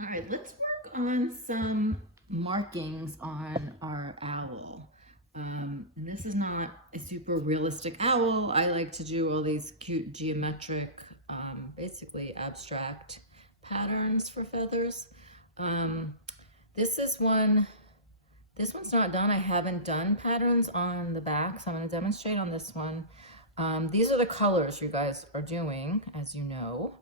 All right, let's work on some markings on our owl. And this is not a super realistic owl. I like to do all these cute geometric, basically abstract patterns for feathers. Um, this is one, this one's not done. I haven't done patterns on the back, so I'm going to demonstrate on this one. These are the colors you guys are doing, as you know.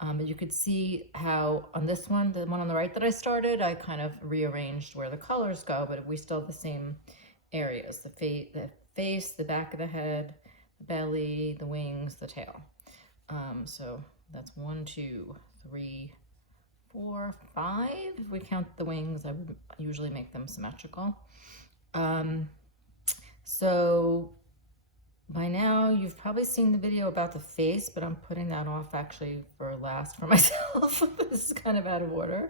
But you could see how on this one, the one on the right that I started, I kind of rearranged where the colors go, but we still have the same areas, the face, the back of the head, the belly, the wings, the tail. So that's 1, 2, 3, 4, 5. If we count the wings, I would usually make them symmetrical. So by now, you've probably seen the video about the face, but I'm putting that off actually for last for myself. This is kind of out of order.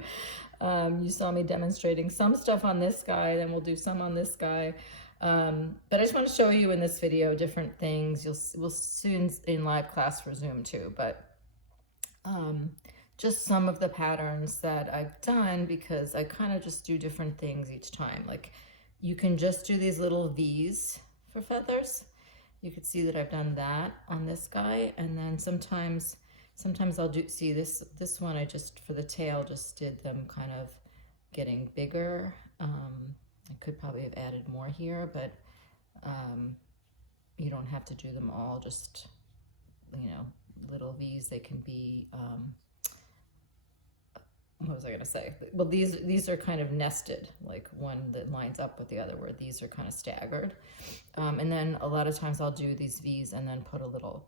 You saw me demonstrating some stuff on this guy, then we'll do some on this guy. But I just want to show you in this video different things. We'll soon in live class for Zoom too, but just some of the patterns that I've done because I kind of just do different things each time. Like you can just do these little V's for feathers. You could see that I've done that on this guy, and then sometimes I'll see this one. I just for the tail just did them kind of getting bigger. I could probably have added more here, but you don't have to do them all. Just little V's. They can be. What was I gonna say? Well, these are kind of nested, like one that lines up with the other, where these are kind of staggered. And then a lot of times I'll do these V's and then put a little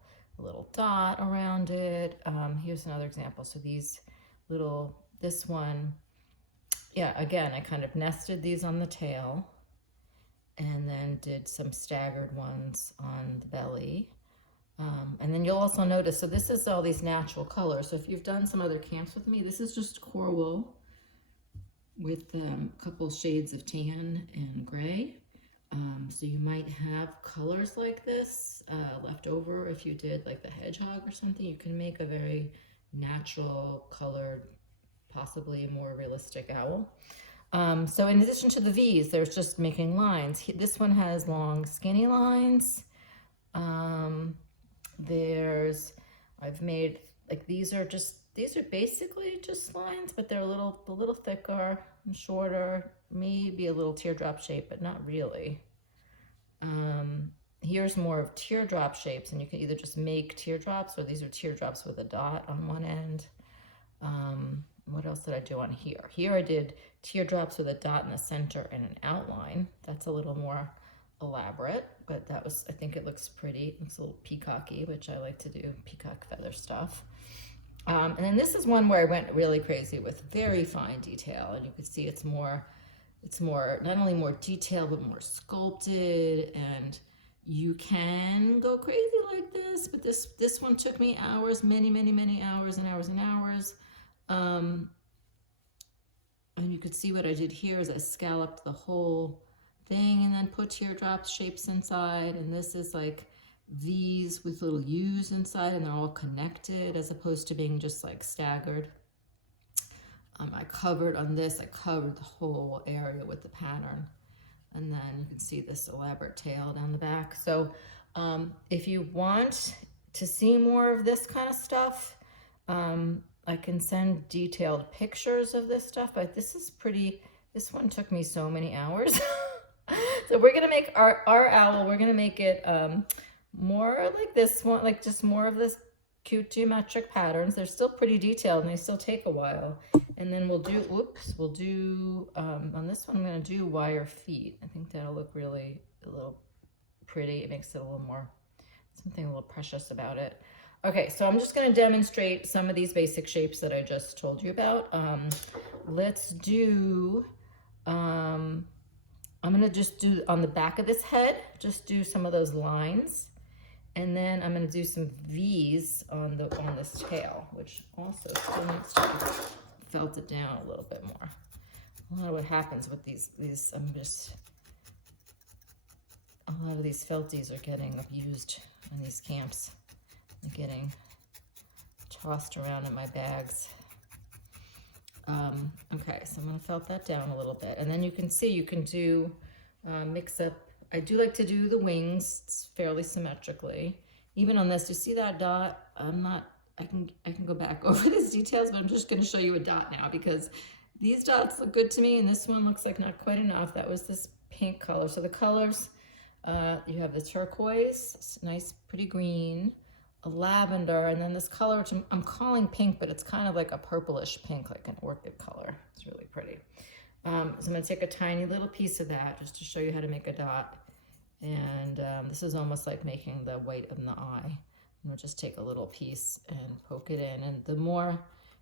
dot around it. Here's another example. So this one, yeah, again, I kind of nested these on the tail and then did some staggered ones on the belly. And then you'll also notice, so this is all these natural colors. So if you've done some other camps with me, this is just coral with a couple shades of tan and gray. So you might have colors like this left over if you did like the hedgehog or something. You can make a very natural colored, possibly more realistic owl. So in addition to the V's, there's just making lines. This one has long skinny lines. I've made like these are basically just lines, but they're a little thicker and shorter, maybe a little teardrop shape, but not really. Here's more of teardrop shapes, and you can either just make teardrops, or these are teardrops with a dot on one end. What else did I do on here? Here I did teardrops with a dot in the center and an outline. That's a little more elaborate, but I think it looks pretty. It looks a little peacocky, which I like to do, peacock feather stuff. And then this is one where I went really crazy with very fine detail, and you can see it's more not only more detailed but more sculpted, and you can go crazy like this, but this one took me hours, many hours and hours and hours. And you could see what I did here is I scalloped the whole thing and then put teardrop shapes inside, and this is like V's with little U's inside, and they're all connected as opposed to being just like staggered. I covered the whole area with the pattern, and then you can see this elaborate tail down the back. So if you want to see more of this kind of stuff, I can send detailed pictures of this stuff, but this one took me so many hours. So we're gonna make our owl, we're gonna make it more like this one, like just more of this cute geometric patterns. They're still pretty detailed and they still take a while. And then we'll do, on this one I'm gonna do wire feet. I think that'll look really a little pretty. It makes it a little more, something a little precious about it. Okay, so I'm just gonna demonstrate some of these basic shapes that I just told you about. Let's do, I'm gonna just do on the back of this head, just do some of those lines. And then I'm gonna do some V's on this tail, which also still needs to be felted down a little bit more. A lot of what happens with these a lot of these felties are getting abused in these camps. They're getting tossed around in my bags. Okay, so I'm gonna felt that down a little bit. And then you can see, you can do, mix up, I do like to do the wings fairly symmetrically. Even on this, you see that dot? I can go back over these details, but I'm just gonna show you a dot now because these dots look good to me and this one looks like not quite enough. That was this pink color. So the colors, you have the turquoise, nice pretty green, a lavender, and then this color, which I'm calling pink, but it's kind of like a purplish pink, like an orchid color. It's really pretty. So I'm gonna take a tiny little piece of that just to show you how to make a dot. And this is almost like making the white of the eye. And we'll just take a little piece and poke it in. And the more,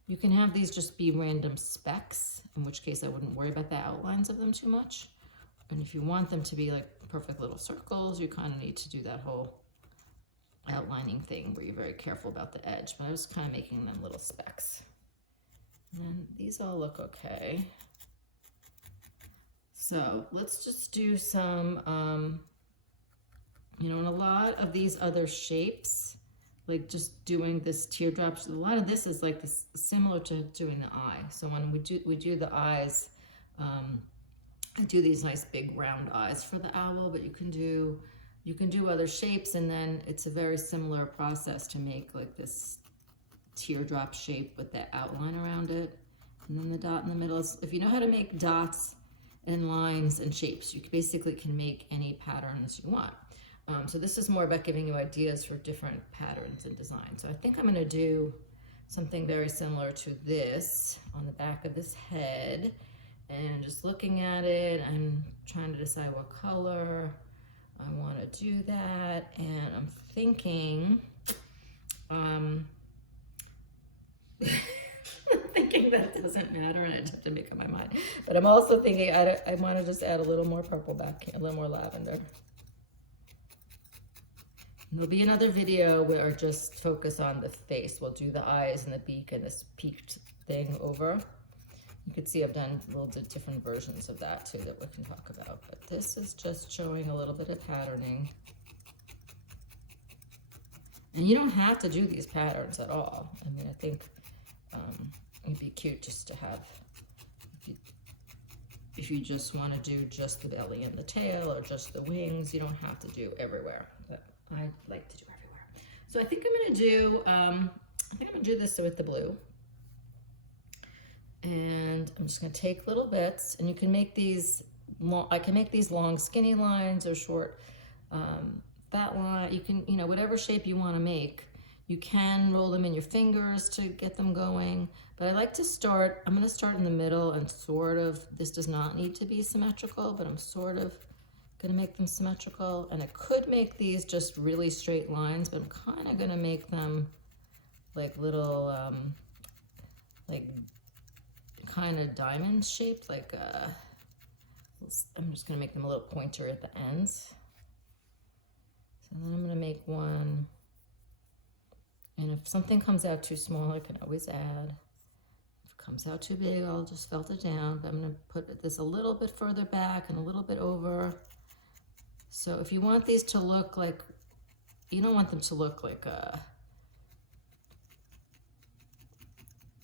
you can have these just be random specks, in which case I wouldn't worry about the outlines of them too much. And if you want them to be like perfect little circles, you kind of need to do that whole outlining thing where you're very careful about the edge, but I was kind of making them little specks. And these all look okay. So let's just do some, you know, in a lot of these other shapes, like just doing this teardrops, a lot of this is like this, similar to doing the eye. So when we do the eyes, I do these nice big round eyes for the owl, but you can do other shapes, and then it's a very similar process to make like this teardrop shape with the outline around it. And then the dot in the middle is, if you know how to make dots and lines and shapes, you basically can make any patterns you want. So this is more about giving you ideas for different patterns and designs. So I think I'm gonna do something very similar to this on the back of this head. And just looking at it, I'm trying to decide what color I want to do that, and I'm thinking, thinking that doesn't matter, and I just have to make up my mind. But I'm also thinking I want to just add a little more purple back here, a little more lavender. And there'll be another video where I just focus on the face. We'll do the eyes and the beak and this peaked thing over. You can see I've done little different versions of that too that we can talk about, but this is just showing a little bit of patterning. And you don't have to do these patterns at all. I mean, I think it'd be cute just to have, if you just want to do just the belly and the tail or just the wings, you don't have to do everywhere, but I like to do everywhere. So I think I'm gonna do this with the blue. And I'm just gonna take little bits, and you can make these long, I can make these long skinny lines or short fat line. You can, you know, whatever shape you wanna make. You can roll them in your fingers to get them going, but I like to start, I'm gonna start in the middle and sort of, this does not need to be symmetrical, but I'm sort of gonna make them symmetrical. And I could make these just really straight lines, but I'm kinda gonna make them like little, like kind of diamond shaped, like I'm just gonna make them a little pointer at the ends. So then I'm gonna make one, and if something comes out too small, I can always add. If it comes out too big, I'll just felt it down, but I'm gonna put this a little bit further back and a little bit over. So if you want these to look like, you don't want them to look like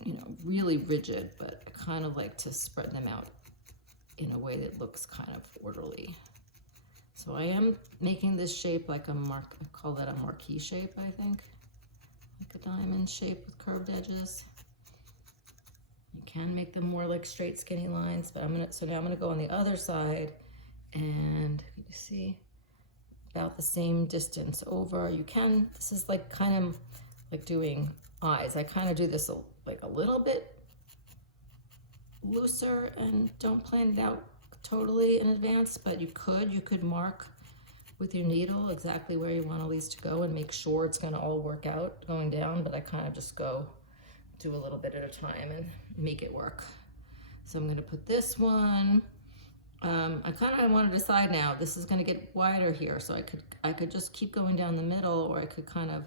you know, really rigid, but I kind of like to spread them out in a way that looks kind of orderly. So I am making this shape like a I call that a marquee shape, I think. Like a diamond shape with curved edges. You can make them more like straight skinny lines, but so now I'm gonna go on the other side, and you see about the same distance over. You can, this is like kind of like doing eyes. I kind of do this like a little bit looser and don't plan it out totally in advance, but you could mark with your needle exactly where you want all these to go and make sure it's going to all work out going down, but I kind of just go do a little bit at a time and make it work. So I'm going to put this one, I kind of want to decide now, this is going to get wider here, so I could just keep going down the middle, or I could kind of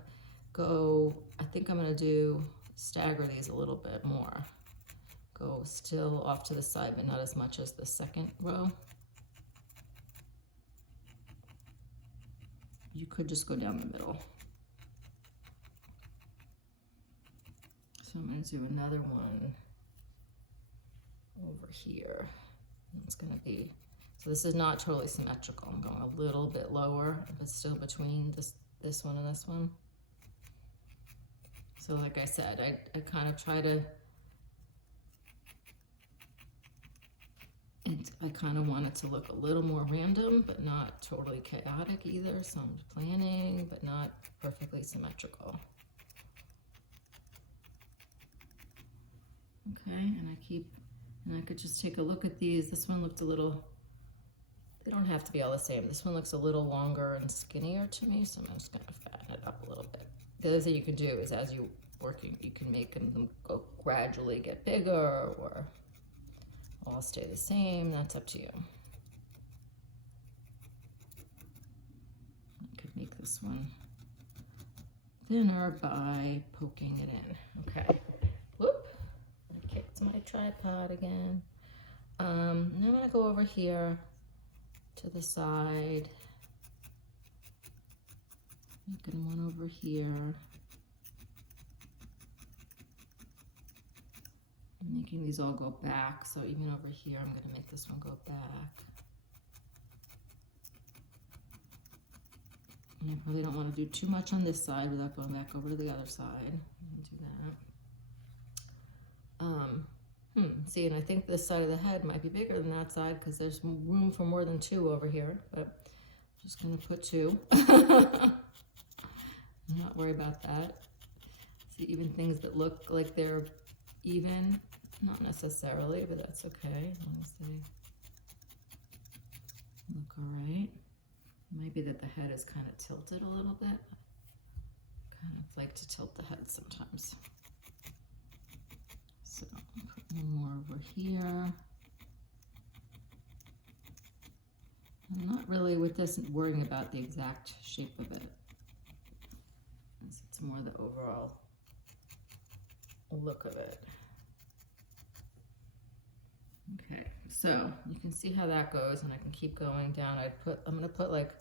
go, I think I'm going to stagger these a little bit more. Go still off to the side, but not as much as the second row. You could just go down the middle. So I'm going to do another one. here. It's gonna be, so this is not totally symmetrical. I'm going a little bit lower, but still between this one and this one. So like I said, I kind of try to, I kind of want it to look a little more random, but not totally chaotic either. So I'm planning, but not perfectly symmetrical. Okay, and I could just take a look at these. This one looked a little, they don't have to be all the same. This one looks a little longer and skinnier to me, so I'm just gonna fatten it up a little bit. The other thing you can do is as you're working, you can make them go gradually get bigger or all stay the same. That's up to you. I could make this one thinner by poking it in. Okay. Whoop. I kicked my tripod again. Now I'm gonna go over here to the side. Making one over here. I'm making these all go back, so even over here, I'm gonna make this one go back. And I probably don't want to do too much on this side without going back over to the other side. Do that. See, and I think this side of the head might be bigger than that side because there's room for more than two over here, but I'm just gonna put two. I'm not worried about that. See, even things that look like they're even, not necessarily, but that's okay as long as they look all right. Maybe that the head is kind of tilted a little bit. Kind of like to tilt the head sometimes. So put one more over here. I'm not really with this worrying about the exact shape of it. It's more the overall look of it. Okay, so you can see how that goes, and I can keep going down. I'm gonna put like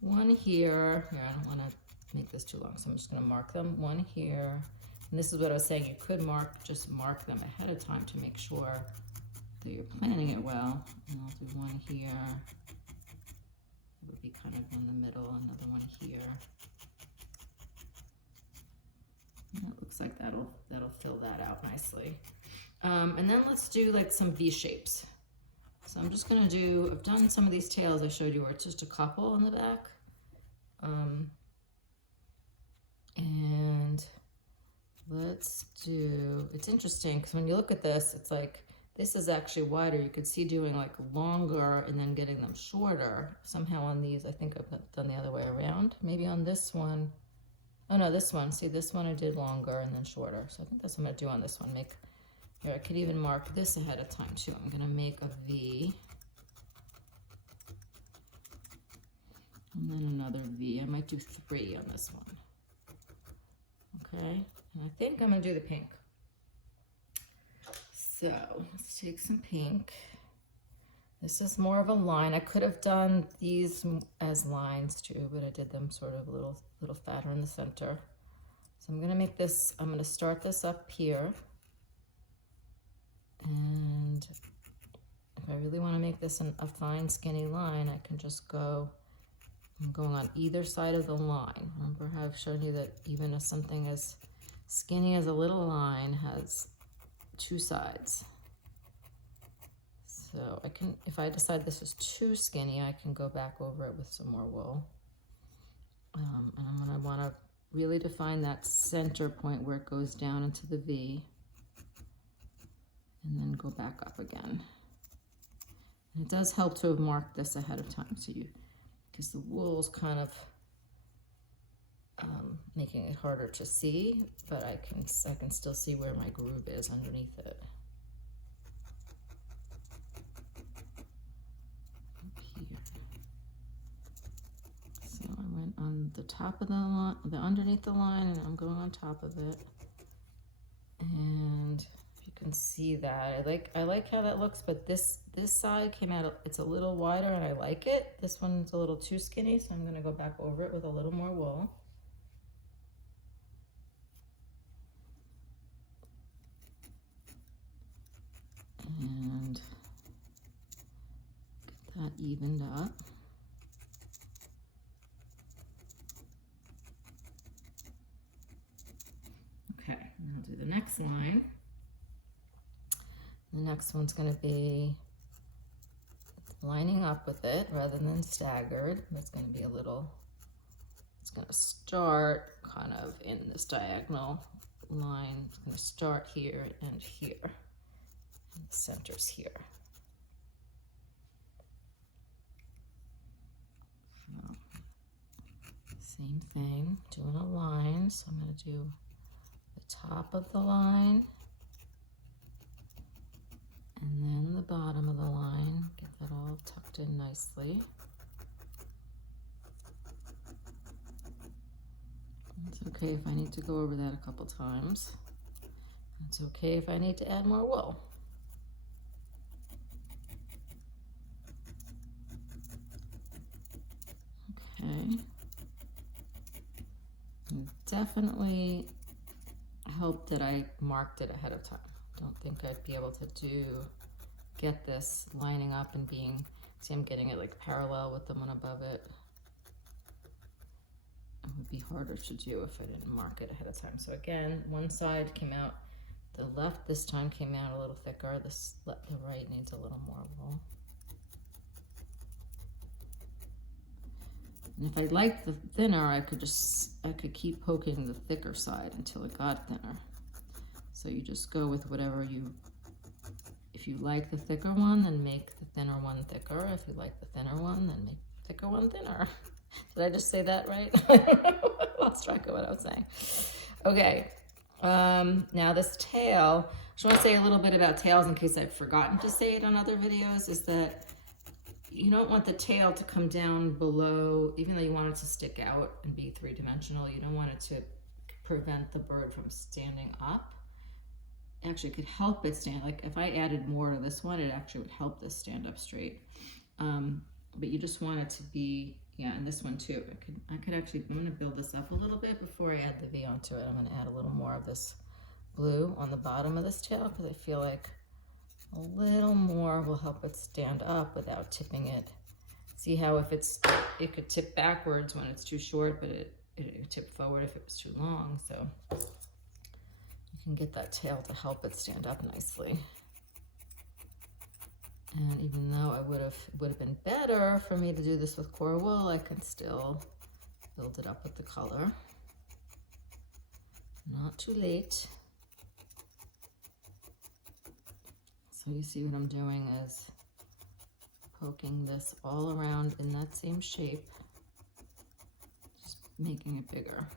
one here. Here, I don't want to make this too long, so I'm just gonna mark them. One here, and this is what I was saying. You could just mark them ahead of time to make sure that you're planning it well. And I'll do one here. It would be kind of in the middle. Another one here. And it looks like that'll fill that out nicely. And then let's do like some V shapes. So I'm just gonna I've done some of these tails I showed you where it's just a couple in the back. And let's do, it's interesting because when you look at this, it's like, this is actually wider. You could see doing like longer and then getting them shorter. Somehow on these, I think I've done the other way around. Maybe on this one, oh no, this one, see this one I did longer and then shorter. So I think that's what I'm gonna do on this one. Here, I could even mark this ahead of time too. I'm gonna make a V. And then another V. I might do 3 on this one. Okay, and I think I'm gonna do the pink. So let's take some pink. This is more of a line. I could have done these as lines too, but I did them sort of a little fatter in the center. So I'm gonna make this, I'm gonna start this up here. And if I really want to make this a fine skinny line, I can just go, I'm going on either side of the line. Remember how I've shown you that even if something as skinny as a little line has 2 sides. So I can, if I decide this is too skinny, I can go back over it with some more wool. And I'm going to want to really define that center point where it goes down into the V. And then go back up again. And it does help to have marked this ahead of time, so because the wool's kind of making it harder to see, but I can still see where my groove is underneath it. Up here. So I went on the top of the underneath the line, and I'm going on top of it. And you can see that I like how that looks, but this side came out, it's a little wider and I like it. This one's a little too skinny, so I'm going to go back over it with a little more wool. And get that evened up. Okay, and I'll do the next line. The next one's going to be lining up with it rather than staggered. It's going to be a little, it's going to start kind of in this diagonal line. It's going to start here and here. And the center's here. So, same thing, doing a line. So I'm going to do the top of the line and then the bottom of the line. Get that all tucked in nicely. It's okay if I need to go over that a couple times. It's okay if I need to add more wool. Okay. Definitely helped that I marked it ahead of time. Don't think I'd be able to get this lining up and being, see I'm getting it like parallel with the one above it. It would be harder to do if I didn't mark it ahead of time. So again, one side came out, the left this time came out a little thicker, the right needs a little more wool. And if I liked the thinner, I could keep poking the thicker side until it got thinner. So you just go with whatever if you like the thicker one, then make the thinner one thicker. If you like the thinner one, then make the thicker one thinner. Did I just say that right? I lost track of what I was saying. Okay, now this tail, I just want to say a little bit about tails in case I've forgotten to say it on other videos, is that you don't want the tail to come down below, even though you want it to stick out and be three-dimensional, you don't want it to prevent the bird from standing up. Actually, it could help it stand. Like if I added more to this one, it actually would help this stand up straight. But you just want it to be, yeah, and this one too. I could actually, I'm gonna build this up a little bit before I add the V onto it. I'm gonna add a little more of this blue on the bottom of this tail because I feel like a little more will help it stand up without tipping it. See how if it could tip backwards when it's too short, but it could tip forward if it was too long. So you can get that tail to help it stand up nicely. And even though it would have been better for me to do this with core wool, I can still build it up with the color. Not too late. So you see what I'm doing is poking this all around in that same shape, just making it bigger.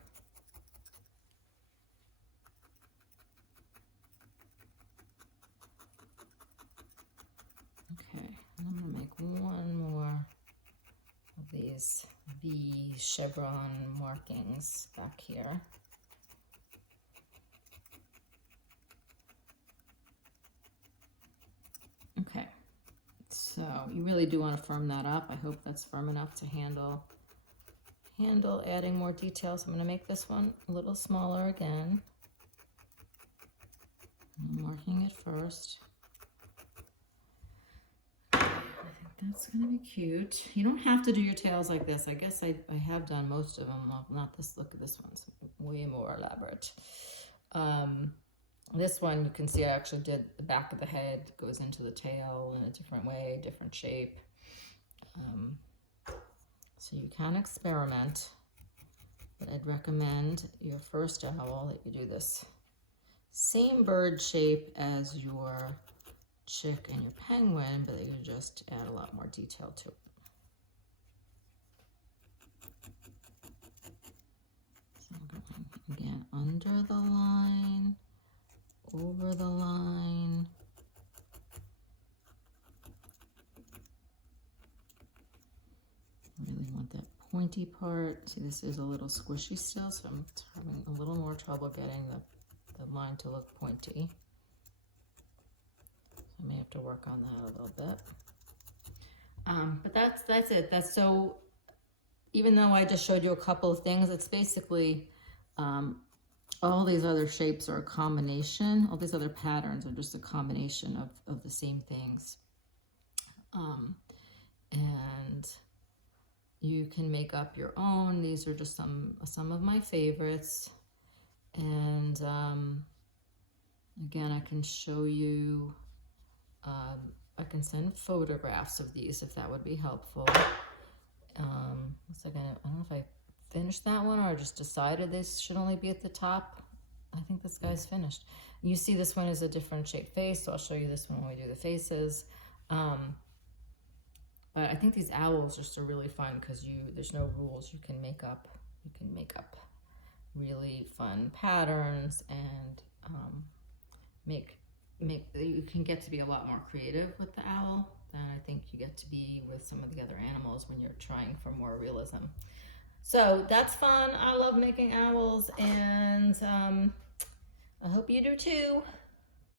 Okay, and I'm gonna make one more of these V chevron markings back here. Okay, so you really do want to firm that up. I hope that's firm enough to handle adding more details. I'm going to make this one a little smaller again. I'm marking it first. I think that's going to be cute. You don't have to do your tails like this. I guess I have done most of them. Well, not this. Look at this one. It's way more elaborate. This one, you can see I actually did the back of the head, goes into the tail in a different way, different shape. So you can experiment, but I'd recommend your first owl that you do this same bird shape as your chick and your penguin, but that you just add a lot more detail to it. So I'm going again under the line, over the line. Really want that pointy part. See, this is a little squishy still, so I'm having a little more trouble getting the line to look pointy. So I may have to work on that a little bit. But that's it. That's so, even though I just showed you a couple of things, it's basically all these other shapes are a combination. All these other patterns are just a combination of the same things. And you can make up your own. These are just some of my favorites. And again, I can show you, I can send photographs of these if that would be helpful. Looks like I don't know if I finished that one or I just decided this should only be at the top. I think this guy's finished. You see this one is a different shaped face, so I'll show you this one when we do the faces. But I think these owls just are really fun because there's no rules. You can make up really fun patterns and you can get to be a lot more creative with the owl than I think you get to be with some of the other animals when you're trying for more realism. So that's fun. I love making owls, and I hope you do too.